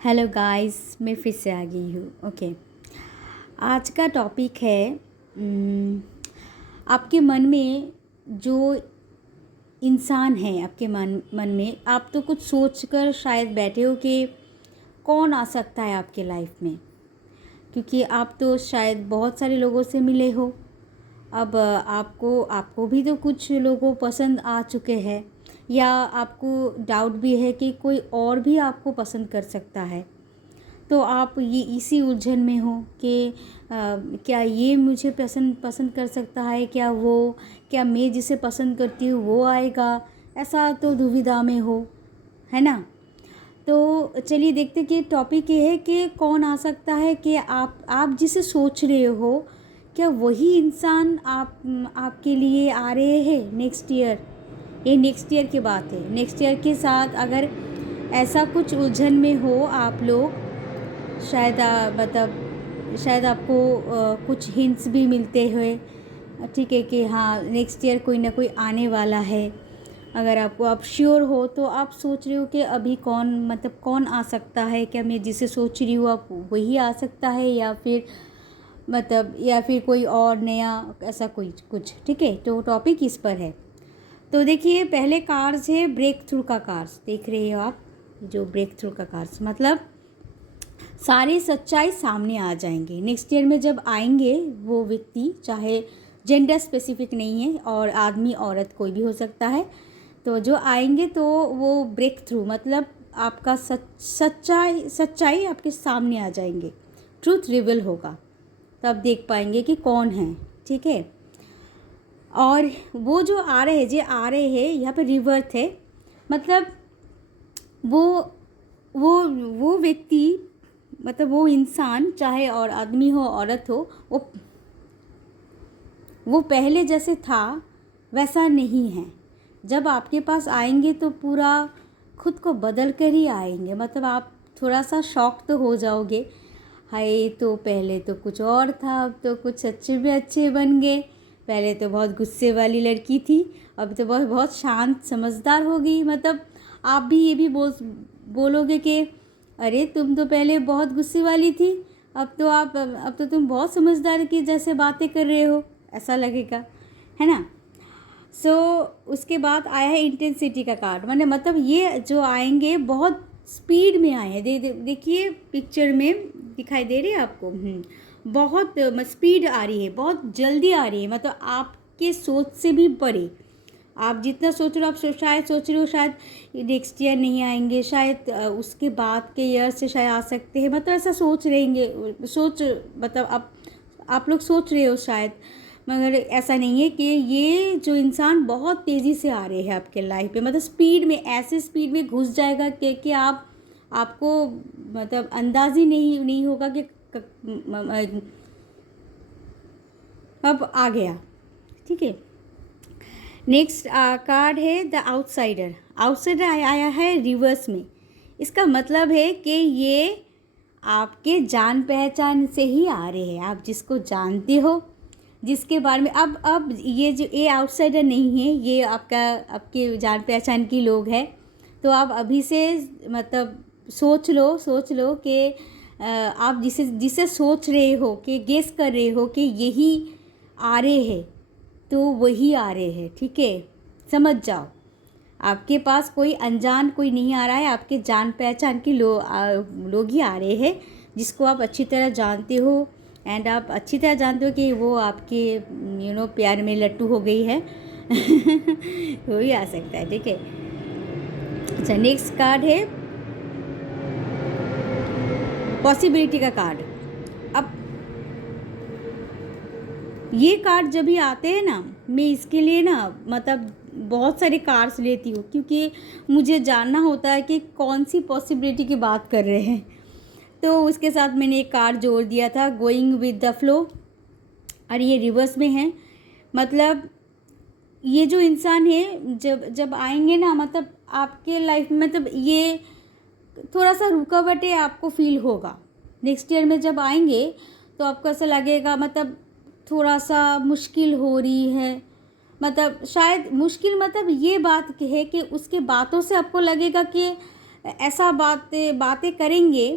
Hello guys, मैं फिर से आ गई हूँ। ओके, आज का टॉपिक है आपके मन में जो इंसान है, आपके मन में आप तो कुछ सोचकर शायद बैठे हो कि कौन आ सकता है आपके लाइफ में, क्योंकि आप तो शायद बहुत सारे लोगों से मिले हो। अब आपको आपको भी तो कुछ लोगों पसंद आ चुके हैं, या आपको डाउट भी है कि कोई और भी आपको पसंद कर सकता है। तो आप ये इसी उलझन में हो कि क्या ये मुझे पसंद पसंद कर सकता है, क्या मैं जिसे पसंद करती हूँ वो आएगा, ऐसा तो दुविधा में हो, है ना। तो चलिए देखते कि टॉपिक ये है कि कौन आ सकता है, कि आप जिसे सोच रहे हो क्या वही इंसान आपके लिए आ रहे हैं नेक्स्ट ईयर। ये नेक्स्ट ईयर की बात है। नेक्स्ट ईयर के साथ अगर ऐसा कुछ उलझन में हो आप लोग, शायद शायद आपको कुछ हिंट्स भी मिलते हुए, ठीक है, कि हाँ नेक्स्ट ईयर कोई ना कोई आने वाला है। अगर आपको आप श्योर हो तो आप सोच रहे हो कि अभी कौन आ सकता है, क्या मैं जिसे सोच रही हूँ आप वही आ सकता है, या फिर कोई और नया ऐसा कोई कुछ, ठीक है। तो टॉपिक इस पर है। तो देखिए, पहले कार्ड्स है ब्रेक थ्रू का कार्ड्स, देख रहे हो आप, जो ब्रेक थ्रू का कार्ड्स मतलब सारी सच्चाई सामने आ जाएंगे नेक्स्ट ईयर में जब आएंगे वो व्यक्ति, चाहे जेंडर स्पेसिफिक नहीं है, और आदमी औरत कोई भी हो सकता है। तो जो आएंगे तो वो ब्रेक थ्रू मतलब आपका सच्चाई आपके सामने आ जाएंगे, ट्रूथ रिवील होगा, तब देख पाएंगे कि कौन है, ठीक है। और वो जो आ रहे हैं यहाँ पे रिवर्थ है, मतलब वो वो व्यक्ति, मतलब वो इंसान, चाहे और आदमी हो औरत हो, वो पहले जैसे था वैसा नहीं है। जब आपके पास आएंगे तो पूरा खुद को बदल कर ही आएंगे, मतलब आप थोड़ा सा शॉक तो हो जाओगे, हाय तो पहले तो कुछ और था, अब तो कुछ अच्छे भी अच्छे बन गए। पहले तो बहुत गुस्से वाली लड़की थी, अब तो बहुत बहुत शांत समझदार हो गई। मतलब आप भी ये भी बोलोगे कि अरे तुम तो पहले बहुत गुस्से वाली थी, अब तो तुम बहुत समझदार की जैसे बातें कर रहे हो, ऐसा लगेगा, है ना। सो उसके बाद आया है इंटेंसिटी का कार्ड, मतलब ये जो आएंगे बहुत स्पीड में आए हैं। देखिए पिक्चर में दिखाई दे रही है आपको, बहुत स्पीड आ रही है, बहुत जल्दी आ रही है, मतलब आपके सोच से भी परे। आप जितना सोच रहे हो, शायद सोच रहे हो शायद नेक्स्ट ईयर नहीं आएंगे, शायद उसके बाद के ईयर से शायद आ सकते हैं, मतलब ऐसा सोच रहेंगे, मतलब आप लोग सोच रहे हो शायद, मगर ऐसा नहीं है कि ये जो इंसान बहुत तेज़ी से आ रहे हैं आपके लाइफ पे, मतलब स्पीड में, ऐसे स्पीड में घुस जाएगा कि आपको मतलब अंदाज ही नहीं होगा कि अब आ गया, ठीक है। नेक्स्ट कार्ड है द आउटसाइडर। आउटसाइडर आया है रिवर्स में। इसका मतलब है कि ये आपके जान पहचान से ही आ रहे हैं, आप जिसको जानते हो, जिसके बारे में अब ये आउटसाइडर नहीं है, ये आपके जान पहचान की लोग हैं। तो आप अभी से मतलब सोच लो कि आप जिसे सोच रहे हो, कि गेस कर रहे हो कि यही आ रहे हैं, तो वही आ रहे हैं, ठीक है। समझ जाओ, आपके पास कोई अनजान कोई नहीं आ रहा है, आपके जान पहचान के लोग ही आ रहे हैं, जिसको आप अच्छी तरह जानते हो, एंड आप अच्छी तरह जानते हो कि वो आपके प्यार में लट्टू हो गई है। वो भी आ सकता है, ठीक है। अच्छा, नेक्स्ट कार्ड है पॉसिबिलिटी का कार्ड। अब ये कार्ड जब भी आते हैं ना, मैं इसके लिए ना मतलब बहुत सारे कार्ड्स लेती हूँ, क्योंकि मुझे जानना होता है कि कौन सी पॉसिबिलिटी की बात कर रहे हैं। तो उसके साथ मैंने एक कार्ड जोड़ दिया था, गोइंग विद द फ्लो, और ये रिवर्स में है। मतलब ये जो इंसान है जब आएंगे ना, मतलब आपके लाइफ में, मतलब ये थोड़ा सा रुकावटें आपको फील होगा नेक्स्ट ईयर में जब आएंगे, तो आपको ऐसा लगेगा मतलब थोड़ा सा मुश्किल हो रही है, मतलब शायद मुश्किल, मतलब ये बात है कि उसके बातों से आपको लगेगा कि ऐसा बातें बातें करेंगे।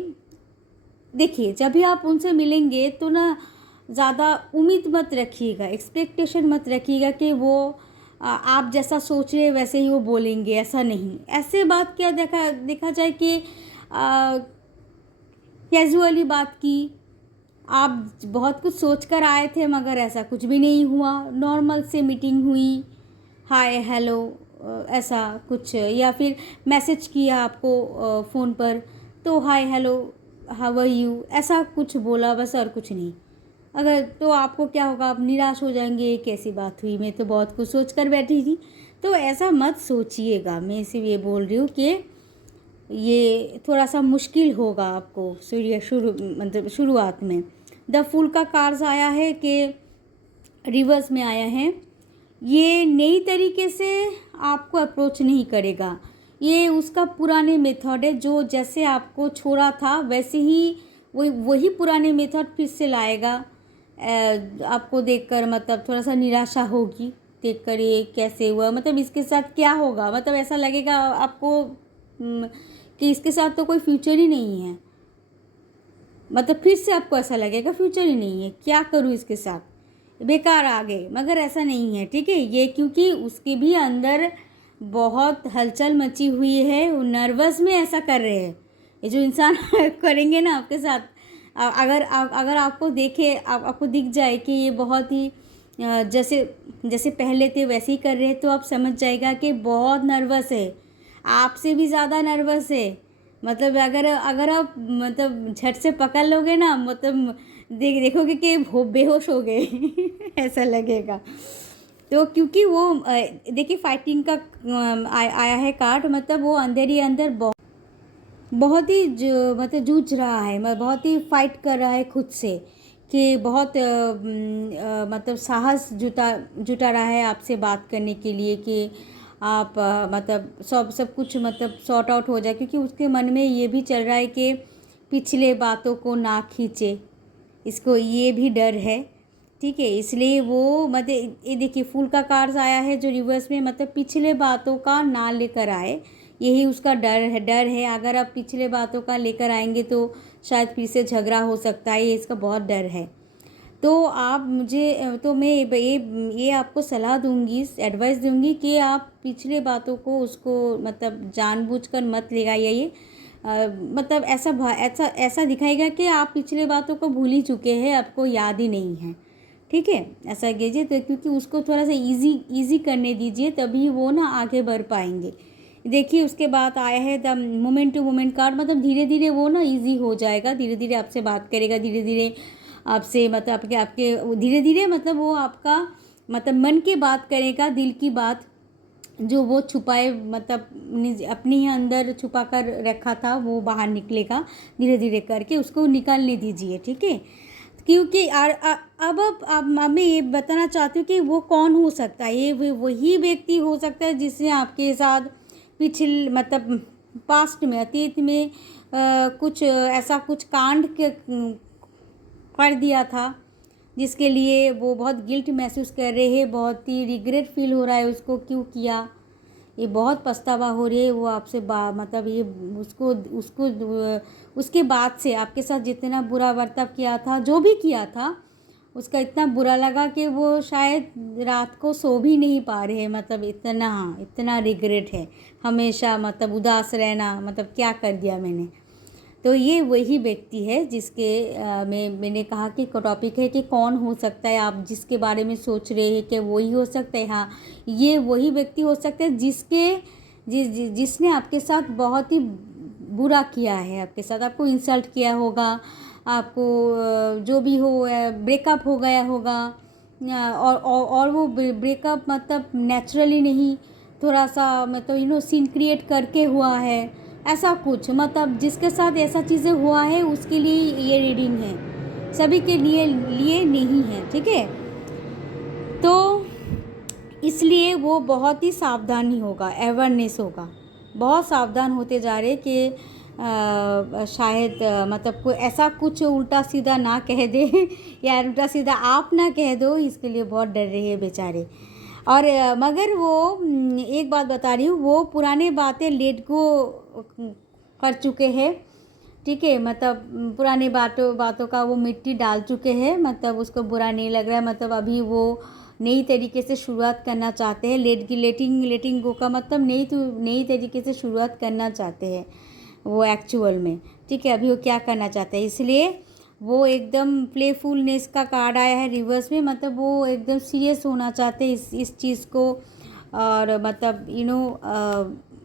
देखिए, जब भी आप उनसे मिलेंगे तो ना ज़्यादा उम्मीद मत रखिएगा, एक्सपेक्टेशन मत रखिएगा कि वो आप जैसा सोच रहे हैं वैसे ही वो बोलेंगे, ऐसा नहीं। ऐसे बात क्या देखा देखा जाए कि कैजुअली बात की, आप बहुत कुछ सोच कर आए थे मगर ऐसा कुछ भी नहीं हुआ, नॉर्मल से मीटिंग हुई, हाय हेलो ऐसा कुछ, या फिर मैसेज किया आपको फ़ोन पर तो hi hello how are you, ऐसा कुछ बोला बस, और कुछ नहीं। अगर तो आपको क्या होगा, आप निराश हो जाएंगे, कैसी बात हुई, मैं तो बहुत कुछ सोच कर बैठी थी। तो ऐसा मत सोचिएगा, मैं सिर्फ ये बोल रही हूँ कि ये थोड़ा सा मुश्किल होगा आपको मतलब शुरुआत में। द फूल का कार्ड्स आया है कि रिवर्स में आया है, ये नई तरीके से आपको अप्रोच नहीं करेगा, ये उसका पुराने मेथड है, जो जैसे आपको छोड़ा था वैसे ही वही पुराने मेथड फिर से लाएगा। आपको देखकर मतलब थोड़ा सा निराशा होगी, देखकर ये कैसे हुआ, मतलब इसके साथ क्या होगा, मतलब ऐसा लगेगा आपको कि इसके साथ तो कोई फ्यूचर ही नहीं है, मतलब फिर से आपको ऐसा लगेगा फ्यूचर ही नहीं है, क्या करूँ इसके साथ, बेकार आ गए। मगर ऐसा नहीं है, ठीक है, ये क्योंकि उसके भी अंदर बहुत हलचल मची हुई है, वो नर्वस में ऐसा कर रहे हैं। ये जो इंसान करेंगे ना आपके साथ, अगर आपको देखे, आपको दिख जाए कि ये बहुत ही जैसे जैसे पहले थे वैसे ही कर रहे हैं, तो आप समझ जाएगा कि बहुत नर्वस है, आपसे भी ज़्यादा नर्वस है। मतलब अगर अगर आप मतलब झट से पकड़ लोगे ना, मतलब देखोगे कि वो बेहोश हो गए ऐसा लगेगा। तो क्योंकि वो देखिए फाइटिंग का आया है कार्ड, मतलब वो अंदर ही अंदर बहुत ही मतलब जूझ रहा है, बहुत ही फाइट कर रहा है खुद से, कि बहुत मतलब साहस जुटा रहा है आपसे बात करने के लिए कि आप मतलब सब कुछ मतलब सॉर्ट आउट हो जाए, क्योंकि उसके मन में ये भी चल रहा है कि पिछले बातों को ना खींचे, इसको ये भी डर है, ठीक है। इसलिए वो मतलब ये देखिए फूल का कार्ड्स आया है जो रिवर्स में, मतलब पिछले बातों का ना लेकर आए, यही उसका डर है। अगर आप पिछले बातों का लेकर आएंगे तो शायद फिर से झगड़ा हो सकता है, ये इसका बहुत डर है। तो आप मुझे तो मैं ये आपको सलाह दूंगी, एडवाइस दूंगी कि आप पिछले बातों को उसको मतलब जानबूझकर मत ले आइए। ये मतलब ऐसा दिखाएगा कि आप पिछले बातों को भूल ही चुके हैं, आपको याद ही नहीं है, ठीक है, ऐसा कीजिए। तो क्योंकि उसको थोड़ा सा इजी करने दीजिए, तभी वो ना आगे बढ़ पाएंगे। देखिए उसके बाद आया है the moment to moment card, मतलब धीरे धीरे वो ना इजी हो जाएगा, धीरे धीरे आपसे बात करेगा, धीरे धीरे आपसे मतलब आपके धीरे धीरे मतलब वो आपका मतलब मन की बात करेगा, दिल की बात जो वो छुपाए मतलब अपने ही अंदर छुपा कर रखा था वो बाहर निकलेगा, धीरे धीरे करके उसको निकालने दीजिए, ठीक है। क्योंकि अब मैं ये बताना चाहती हूँ कि वो कौन हो सकता है, ये वही व्यक्ति हो सकता है जिसने आपके साथ मतलब पास्ट में, अतीत में कुछ ऐसा कुछ कांड कर दिया था, जिसके लिए वो बहुत गिल्ट महसूस कर रहे हैं, बहुत ही रिग्रेट फील हो रहा है उसको, क्यों किया, ये बहुत पछतावा हो रही है वो आपसे मतलब ये उसको उसको उसके बाद से आपके साथ जितना बुरा बर्ताव किया था, जो भी किया था, उसका इतना बुरा लगा कि वो शायद रात को सो भी नहीं पा रहे हैं, मतलब इतना रिग्रेट है, हमेशा मतलब उदास रहना, मतलब क्या कर दिया मैंने। तो ये वही व्यक्ति है जिसके मैंने कहा कि टॉपिक है कि कौन हो सकता है, आप जिसके बारे में सोच रहे हैं कि वही हो सकता है। हाँ, ये वही व्यक्ति हो सकता है जिसने आपके साथ बहुत ही बुरा किया है, आपके साथ आपको इंसल्ट किया होगा, आपको जो भी हो ब्रेकअप हो गया होगा, और वो ब्रेकअप मतलब नेचुरली नहीं, थोड़ा सा मतलब सीन क्रिएट करके हुआ है, ऐसा कुछ, मतलब जिसके साथ ऐसा चीज़ें हुआ है उसके लिए ये रीडिंग है, सभी के लिए नहीं है, ठीक है। तो इसलिए वो बहुत ही सावधानी होगा, अवेयरनेस होगा, बहुत सावधान होते जा रहे कि शायद मतलब कोई ऐसा कुछ उल्टा सीधा ना कह दे या उल्टा सीधा आप ना कह दो, इसके लिए बहुत डर रहे हैं बेचारे। और मगर वो एक बात बता रही हूँ, वो पुराने बातें लेट गो कर चुके हैं, ठीक है। मतलब पुरानी बातों का वो मिट्टी डाल चुके हैं, मतलब उसको बुरा नहीं लग रहा है, मतलब अभी वो नई तरीके से शुरुआत करना चाहते हैं। लेटिंग गो का मतलब नई तरीके से शुरुआत करना चाहते हैं वो एक्चुअल में, ठीक है। अभी वो क्या करना चाहते हैं, इसलिए वो एकदम प्लेफुलनेस का कार्ड आया है रिवर्स में, मतलब वो एकदम सीरियस होना चाहते हैं इस चीज़ को। और मतलब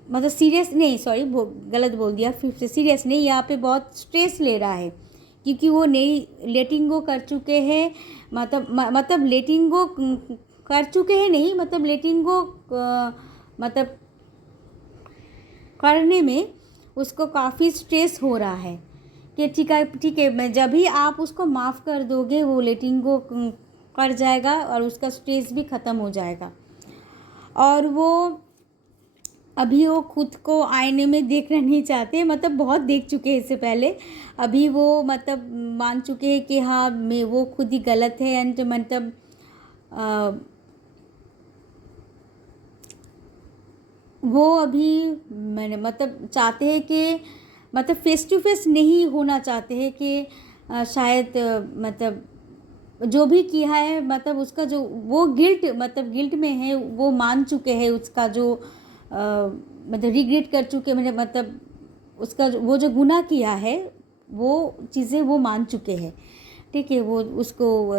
मतलब सीरियस नहीं, सॉरी गलत बोल दिया, फिर से सीरियस नहीं, यहाँ पे बहुत स्ट्रेस ले रहा है क्योंकि वो नई लेटिंग गो कर चुके हैं। मतलब लेटिंग गो कर चुके हैं नहीं, मतलब लेटिंग गो मतलब करने में उसको काफ़ी स्ट्रेस हो रहा है कि ठीक है, मैं जब भी आप उसको माफ़ कर दोगे वो लेटिंग गो कर जाएगा और उसका स्ट्रेस भी ख़त्म हो जाएगा। और वो अभी वो खुद को आईने में देखना नहीं चाहते, मतलब बहुत देख चुके हैं इससे पहले। अभी वो मतलब मान चुके हैं कि हाँ मैं वो खुद ही गलत है, एंड मतलब वो अभी मैंने मतलब चाहते हैं कि मतलब फेस टू फेस नहीं होना चाहते हैं कि शायद मतलब जो भी किया है, मतलब उसका जो वो गिल्ट में है, वो मान चुके हैं उसका जो मतलब रिग्रेट कर चुके, मतलब उसका वो जो गुनाह किया है वो चीज़ें वो मान चुके हैं, ठीक है। वो उसको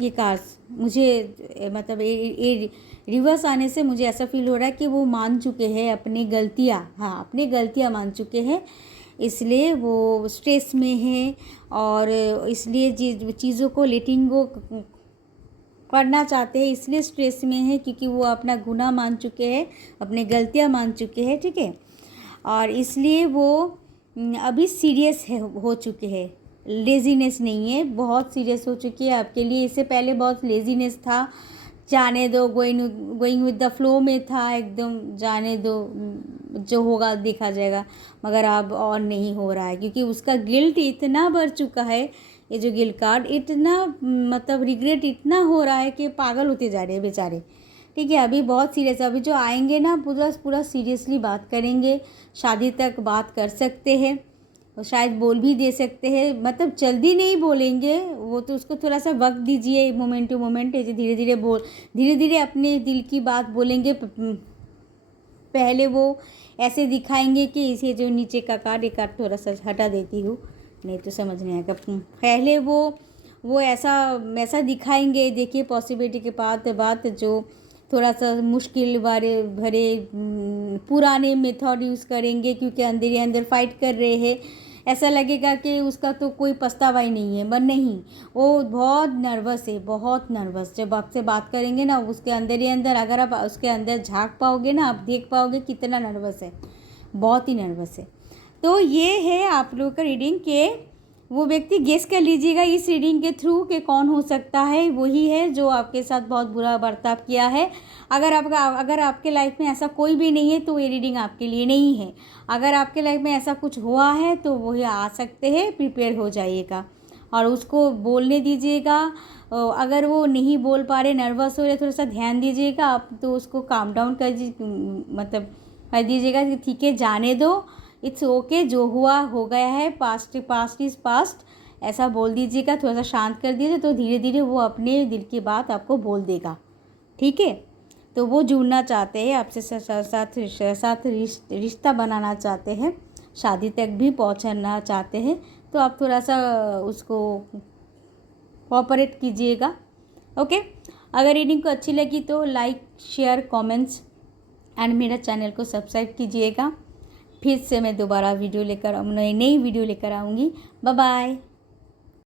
ये कार्स मुझे मतलब ये रिवर्स आने से मुझे ऐसा फील हो रहा है कि वो मान चुके हैं अपनी गलतियाँ, हाँ अपनी गलतियाँ मान चुके हैं, इसलिए वो स्ट्रेस में है। और इसलिए चीज़ों को लेटिंग गो करना चाहते हैं, इसलिए स्ट्रेस में है क्योंकि वो अपना गुनाह मान चुके हैं, अपनी गलतियाँ मान चुके हैं, ठीक है। और इसलिए वो अभी सीरियस हो चुके हैं, लेज़ीनेस नहीं है, बहुत सीरियस हो चुकी है आपके लिए। इससे पहले बहुत लेज़ीनेस था, जाने दो, गोइंग विद द फ्लो में था, एकदम जाने दो, जो होगा देखा जाएगा। मगर अब और नहीं हो रहा है क्योंकि उसका गिल्ट इतना बढ़ चुका है, ये जो गिल्ट कार्ड इतना मतलब रिग्रेट इतना हो रहा है कि पागल होते जा रहे हैं बेचारे, ठीक है। अभी बहुत सीरियस, अभी जो आएंगे ना पूरा सीरियसली बात करेंगे, शादी तक बात कर सकते हैं और शायद बोल भी दे सकते हैं, मतलब जल्दी नहीं बोलेंगे वो, तो उसको थोड़ा सा वक्त दीजिए, मोमेंट टू मोमेंट, ऐसे धीरे धीरे अपने दिल की बात बोलेंगे। पहले वो ऐसे दिखाएंगे कि इसे जो नीचे का कार्ड, एक कार्ड थोड़ा सा हटा देती हूँ, नहीं तो समझ नहीं आएगा। पहले वो ऐसा दिखाएंगे, देखिए पॉसिबिलिटी के बात जो थोड़ा सा मुश्किल भरे पुराने मेथड यूज़ करेंगे क्योंकि अंदर ही अंदर फाइट कर रहे हैं। ऐसा लगेगा कि उसका तो कोई पछतावा ही नहीं है, पर नहीं, वो बहुत नर्वस है, बहुत नर्वस। जब आपसे बात करेंगे ना उसके अंदर ही अंदर, अगर आप उसके अंदर झांक पाओगे ना, आप देख पाओगे कितना नर्वस है, बहुत ही नर्वस है। तो ये है आप लोगों का रीडिंग के वो व्यक्ति गेस कर लीजिएगा इस रीडिंग के थ्रू कि कौन हो सकता है। वही है जो आपके साथ बहुत बुरा बर्ताव किया है। अगर आपके लाइफ में ऐसा कोई भी नहीं है तो ये रीडिंग आपके लिए नहीं है। अगर आपके लाइफ में ऐसा कुछ हुआ है तो वही आ सकते हैं, प्रिपेयर हो जाइएगा और उसको बोलने दीजिएगा। अगर वो नहीं बोल पा रहे, नर्वस हो रहे, थोड़ा सा ध्यान दीजिएगा आप, तो उसको काम डाउन मतलब कर दीजिएगा कि ठीक है जाने दो, इट्स ओके, जो हुआ हो गया है, पास्ट इज़ पास्ट, ऐसा बोल दीजिएगा, थोड़ा सा शांत कर दीजिए, तो धीरे धीरे वो अपने दिल की बात आपको बोल देगा, ठीक है। तो वो जुड़ना चाहते हैं आपसे, साथ रिश्ता बनाना चाहते हैं, शादी तक भी पहुंचना चाहते हैं। तो आप थोड़ा सा उसको कोऑपरेट कीजिएगा, ओके। अगर रीडिंग को अच्छी लगी तो लाइक, शेयर, कमेंट्स एंड मेरा चैनल को सब्सक्राइब कीजिएगा। फिर से मैं दोबारा वीडियो लेकर नई वीडियो लेकर आऊँगी। Bye bye.